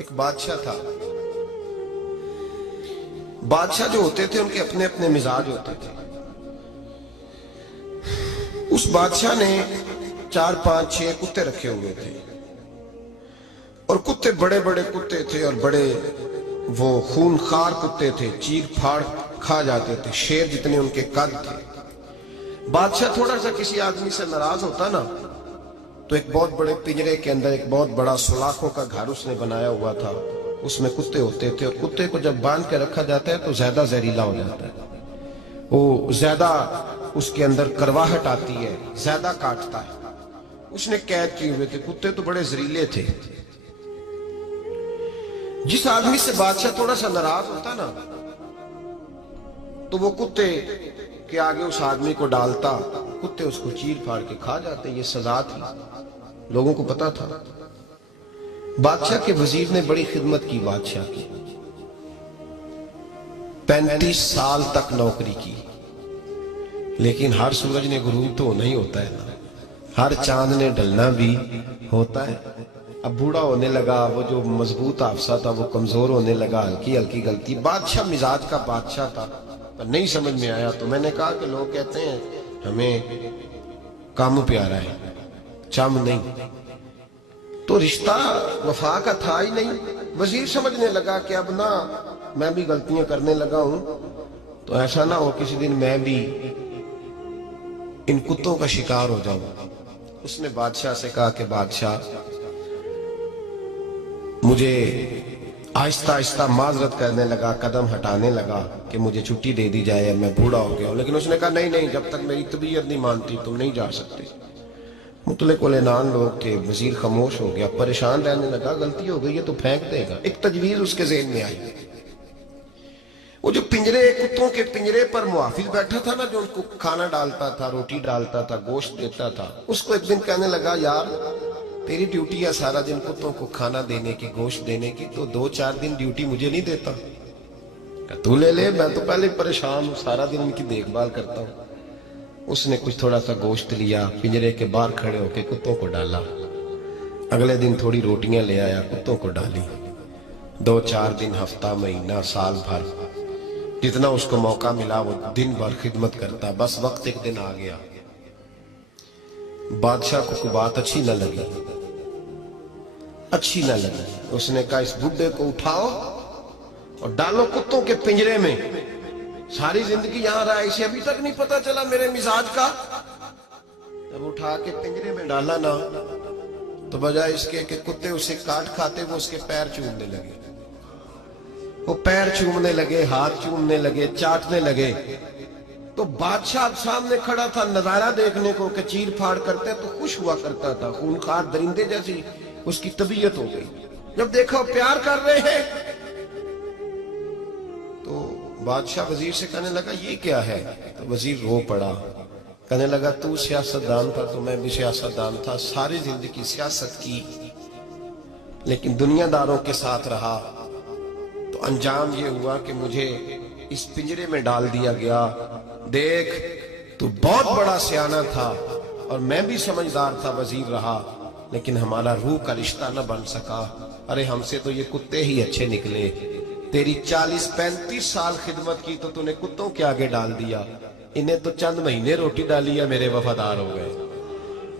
ایک بادشاہ تھا. بادشاہ جو ہوتے تھے ان کے اپنے اپنے مزاج ہوتے تھے. اس بادشاہ نے 4 5 6 کتے رکھے ہوئے تھے اور کتے بڑے بڑے کتے تھے اور بڑے وہ خونخوار کتے تھے, چیر پھاڑ کھا جاتے تھے, شیر جتنے ان کے قد تھے. بادشاہ تھوڑا سا کسی آدمی سے ناراض ہوتا نا تو ایک بہت بڑے پنجرے کے اندر ایک بہت بڑا سلاخوں کا گھر اس نے بنایا ہوا تھا. اس میں کتے ہوتے تھے اور کتے کو جب باندھ کے رکھا جاتا ہے تو زیادہ زہریلا ہو جاتا ہے, وہ زیادہ اس کے اندر کرواہٹ آتی ہے, زیادہ کاٹتا ہے. اس نے قید کیے ہوئے تھے. کتے تو بڑے زہریلے تھے. جس آدمی سے بادشاہ تھوڑا سا ناراض ہوتا نا تو وہ کتے کے آگے اس آدمی کو ڈالتا, کتے اس کو چیر پھاڑ کے کھا جاتے. یہ سزا تھی, لوگوں کو پتا تھا. بادشاہ کے وزیر نے بڑی خدمت کی بادشاہ کی, 35 سال تک نوکری کی. لیکن ہر سورج نے غروب تو نہیں ہوتا ہے نا, ہر چاند نے ڈھلنا بھی ہوتا ہے. اب بوڑھا ہونے لگا, وہ جو مضبوط حافظہ تھا وہ کمزور ہونے لگا, ہلکی ہلکی غلطی. بادشاہ مزاج کا بادشاہ تھا, پر نہیں سمجھ میں آیا. تو میں نے کہا کہ لوگ کہتے ہیں ہمیں کام پیارا ہے, چم نہیں. تو رشتہ وفا کا تھا ہی نہیں. وزیر سمجھنے لگا کہ اب نہ میں بھی غلطیاں کرنے لگا ہوں تو ایسا نہ ہو کسی دن میں بھی ان کتوں کا شکار ہو جاؤں. اس نے بادشاہ سے کہا کہ بادشاہ مجھے آہستہ آہستہ معذرت کرنے لگا, قدم ہٹانے لگا کہ مجھے چھٹی دے دی جائے, میں بوڑھا ہو گیا ہوں. لیکن اس نے کہا نہیں, جب تک میری طبیعت نہیں مانتی تم نہیں جا سکتے. مطلق العنان لوگ تھے. وزیر خاموش ہو گیا, پریشان رہنے لگا. غلطی ہو گئی ہے تو پھینک دے گا. ایک تجویز اس کے ذہن میں آئی. وہ جو پنجرے, کتوں کے پنجرے پر محافظ بیٹھا تھا نا, جو ان کو کھانا ڈالتا تھا, روٹی ڈالتا تھا, گوشت دیتا تھا, اس کو ایک دن کہنے لگا یار تیری ڈیوٹی ہے سارا دن کتوں کو کھانا دینے کی, گوشت دینے کی, تو 2 4 دن ڈیوٹی مجھے نہیں دیتا؟ کہ تو لے لے, میں تو پہلے پریشان ہوں, سارا دن ان کی دیکھ بھال کرتا ہوں. اس نے کچھ تھوڑا سا گوشت لیا, پنجرے کے باہر کھڑے ہو کے کتوں کو ڈالا. اگلے دن تھوڑی روٹیاں لے آیا, کتوں کو ڈالی. 2 4 دن, ہفتہ, مہینہ, سال بھر, جتنا اس کو موقع ملا وہ دن بھر خدمت کرتا. بس وقت ایک دن آ گیا, بادشاہ کو کوئی بات اچھی نہ لگی. اس نے کہا اس بڈھے کو اٹھاؤ اور ڈالو کتوں کے پنجرے میں. ساری زندگی یہاں رہا, اسے ابھی تک نہیں پتا چلا میرے مزاج کا. جب اٹھا کے پنجرے میں ڈالا نا تو بجائے اس کے کہ کتے اسے کاٹ کھاتے, وہ اس کے پیر چومنے لگے. وہ پیر چومنے لگے, ہاتھ چومنے لگے, چاٹنے لگے. تو بادشاہ سامنے کھڑا تھا نظارہ دیکھنے کو کہ چیر پھاڑ کرتے تو خوش ہوا کرتا تھا. خونخوار درندے جیسی اس کی طبیعت ہو گئی. جب دیکھا پیار کر رہے ہیں تو بادشاہ وزیر سے کہنے لگا یہ کیا ہے؟ تو وزیر رو پڑا, کہنے لگا تو سیاستدان تھا تو میں بھی سیاستدان تھا, ساری زندگی سیاست کی, لیکن دنیا داروں کے ساتھ رہا تو انجام یہ ہوا کہ مجھے اس پنجرے میں ڈال دیا گیا. دیکھ تو بہت بڑا سیانہ تھا اور میں بھی سمجھدار تھا, وزیر رہا, لیکن ہمارا روح کا رشتہ نہ بن سکا. ارے ہم سے تو یہ کتے ہی اچھے نکلے. تیری 40 35 سال خدمت کی تو تو نے کتوں کے آگے ڈال دیا. انہیں تو چند مہینے روٹی ڈالی ہے, میرے وفادار ہو گئے.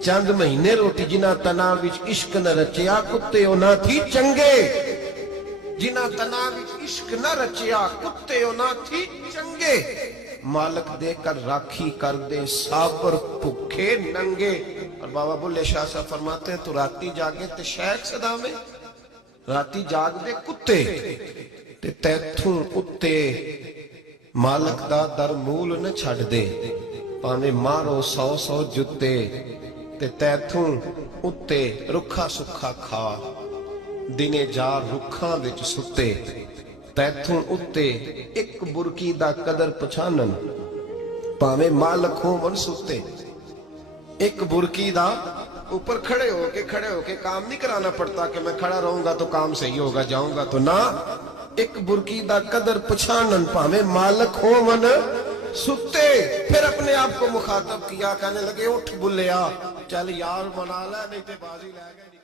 چند مہینے روٹی, جنہ تنا وچ عشق نہ رچیا کتے او نہ تھی چنگے. جنہ تنا وچ عشق نہ رچیا کتے او نہ تھی چنگے. مالک دے کر راکھی کر دے صابر بھوکے ننگے. اور بابا بلے شاہ صاحب فرماتے ہیں تو راتی جاگے تے شیخ صدا میں, راتی جاگ دے کتے تے تیتھوں اتے مالک دا در مول نہ چھڑ دے. پانے مارو 100 جتے تے تیتھوں اتے رکھا سکھا کھا. دنے جار رکھاں وچ ستے تیتھوں اتے ایک برکی دا قدر پچھانن. پاویں مالک ہوں من ستے, ایک برکی دا اوپر کھڑے ہو کے کام نہیں کرانا پڑتا کہ میں کھڑا رہوں گا تو کام صحیح ہوگا, جاؤں گا تو نہ. ایک برکی دا قدر پچھانن, پاویں مالک ہو من ستے. پھر اپنے آپ کو مخاطب کیا, کہنے لگے اٹھ بلیا, چل یار منا لے نہیں تے بازی لے گئے.